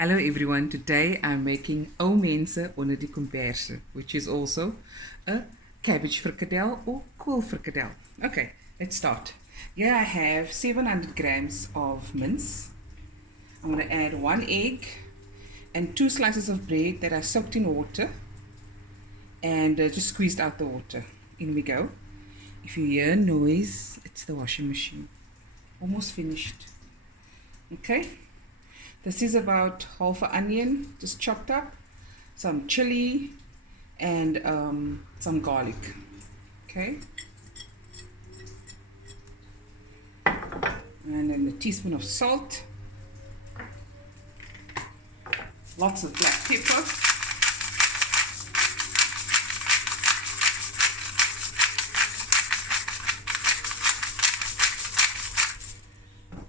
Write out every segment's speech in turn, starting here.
Hello everyone, today I'm making Oumense onder die Komberse, which is also a cabbage frikkadel or cool frikkadel. Okay, let's start. Here I have 700 grams of mince. I'm going to add 1 egg and 2 slices of bread that I soaked in water and just squeezed out the water. In we go. If you hear noise, it's the washing machine. Almost finished. Okay. This is about half an onion, just chopped up, some chili, and some garlic. Okay. And then a teaspoon of salt. Lots of black pepper.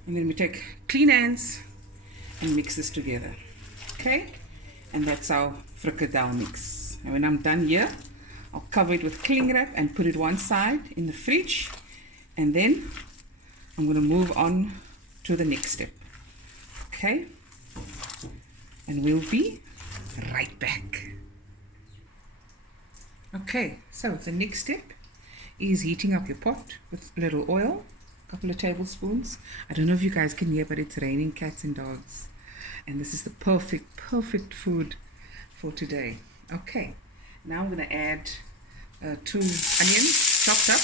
And then we take clean hands and mix this together. Okay, and that's our frikkadel mix. And when I'm done here, I'll cover it with cling wrap and put it one side in the fridge, and then I'm going to move on to the next step. Okay, and we'll be right back. Okay, so the next step is heating up your pot with a little oil, a couple of tablespoons. I don't know if you guys can hear, but it's raining cats and dogs. And this is the perfect food for today. Okay, now I'm going to add 2 onions chopped up.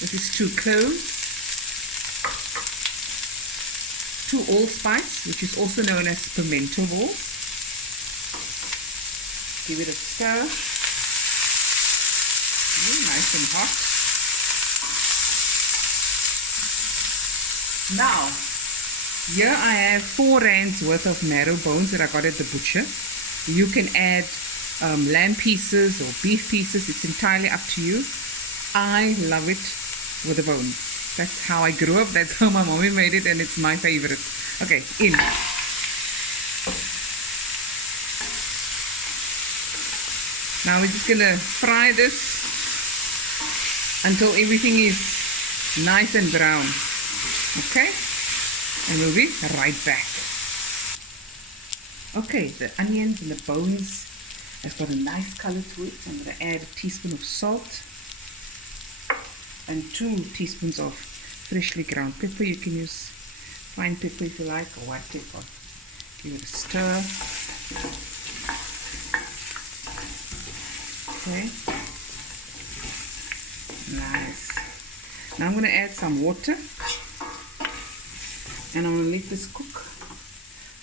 This is 2 cloves, 2 allspice, which is also known as pimento balls. Give it a stir. Ooh, nice and hot. Now, here I have 4 rands worth of marrow bones that I got at the butcher. You can add lamb pieces or beef pieces. It's entirely up to you. I love it with the bones. That's how I grew up. That's how my mommy made it, and it's my favorite. Okay, in. Now we're just gonna fry this until everything is nice and brown. Okay, and we'll be right back. Okay, the onions and the bones have got a nice color to it. I'm going to add a teaspoon of salt and 2 teaspoons of freshly ground pepper. You can use fine pepper if you like, or white pepper. Give it a stir. Okay, nice. Now I'm going to add some water. And I'm going to let this cook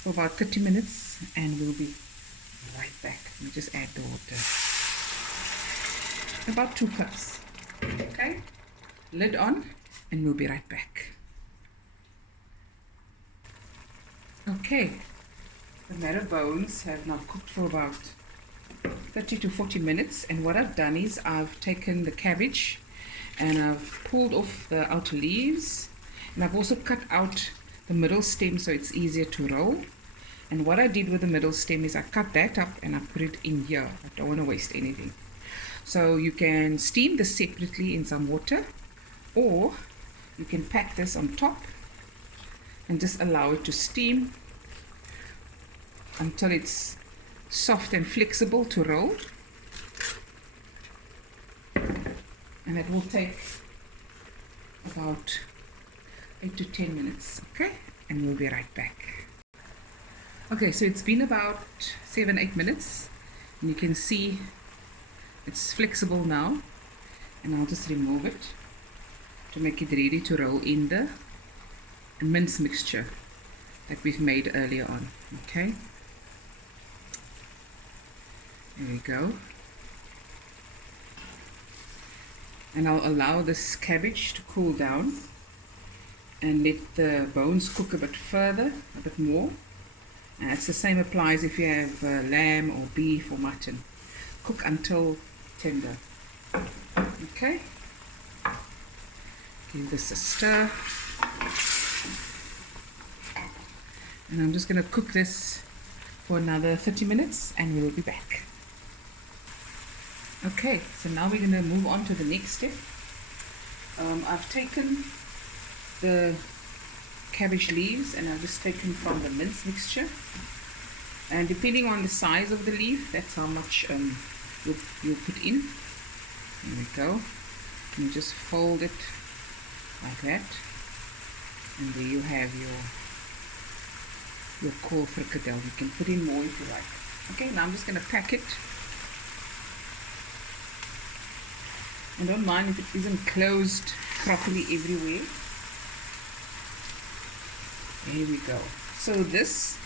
for about 30 minutes and we'll be right back. We just add the water. About 2 cups. Okay? Lid on and we'll be right back. Okay. The marrow bones have now cooked for about 30 to 40 minutes, and what I've done is I've taken the cabbage and I've pulled off the outer leaves, and I've also cut out the middle stem so it's easier to roll. And what I did with the middle stem is I cut that up and I put it in here. I don't want to waste anything. So you can steam this separately in some water, or you can pack this on top and just allow it to steam until it's soft and flexible to roll. And it will take about 8 to 10 minutes. Okay, and we'll be right back. Okay, so it's been about 7-8 minutes, and you can see it's flexible now, and I'll just remove it to make it ready to roll in the mince mixture that we've made earlier on. Okay, there we go. And I'll allow this cabbage to cool down and let the bones cook a bit further, a bit more. And it's the same applies if you have lamb or beef or mutton. Cook until tender. Okay. Give this a stir. And I'm just going to cook this for another 30 minutes and we'll be back. Okay, so now we're going to move on to the next step. I've taken the cabbage leaves, and I've just taken from the mince mixture. And depending on the size of the leaf, that's how much you'll put in. There we go. You just fold it like that, and there you have your cool frikkadel. You can put in more if you like. Okay, now I'm just going to pack it. And don't mind if it isn't closed properly everywhere. There we go. So this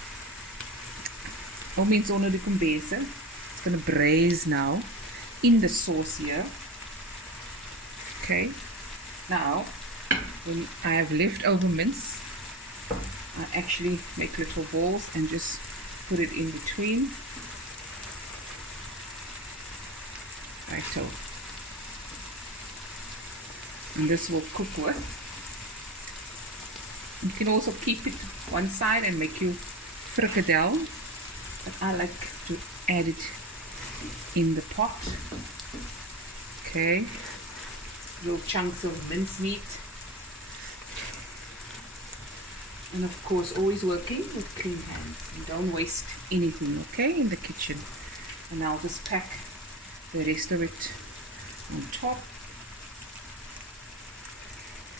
Oumense onder die Komberse, it's going to braise now in the sauce here. Okay, now when I have leftover mince, I actually make little balls and just put it in between. Righto. And this will cook with. You can also keep it one side and make you frikkadel, but I like to add it in the pot. Okay, little chunks of mincemeat, and of course always working with clean hands. You don't waste anything, okay, in the kitchen. And I'll just pack the rest of it on top.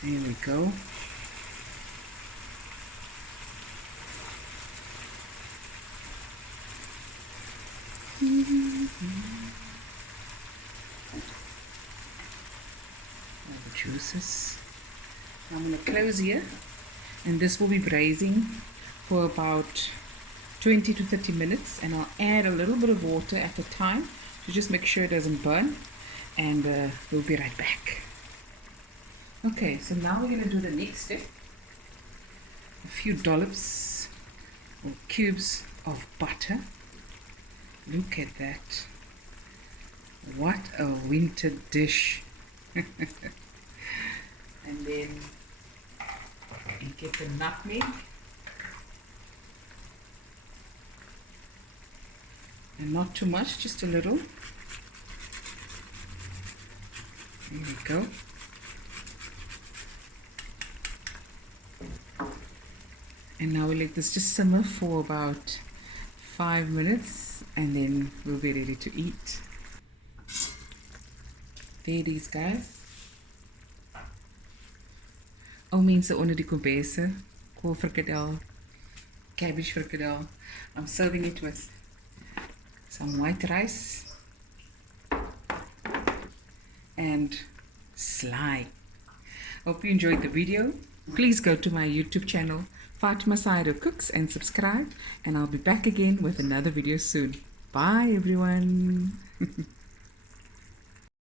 There we go. All the juices. I'm going to close here, and this will be braising for about 20 to 30 minutes, and I'll add a little bit of water at the time to just make sure it doesn't burn, and we'll be right back. Okay, so now we're going to do the next step. A few dollops or cubes of butter. Look at that. What a winter dish. And then you get the nutmeg. And not too much, just a little. There we go. And now we'll let this just simmer for about 5 minutes, and then we'll be ready to eat. There it is, guys. Oumense onder die Komberse, cool frikkadel, cabbage frikkadel. I'm serving it with some white rice and sly. Hope you enjoyed the video. Please go to my YouTube channel, Fatima Saido Cooks, and subscribe, and I'll be back again with another video soon. Bye everyone.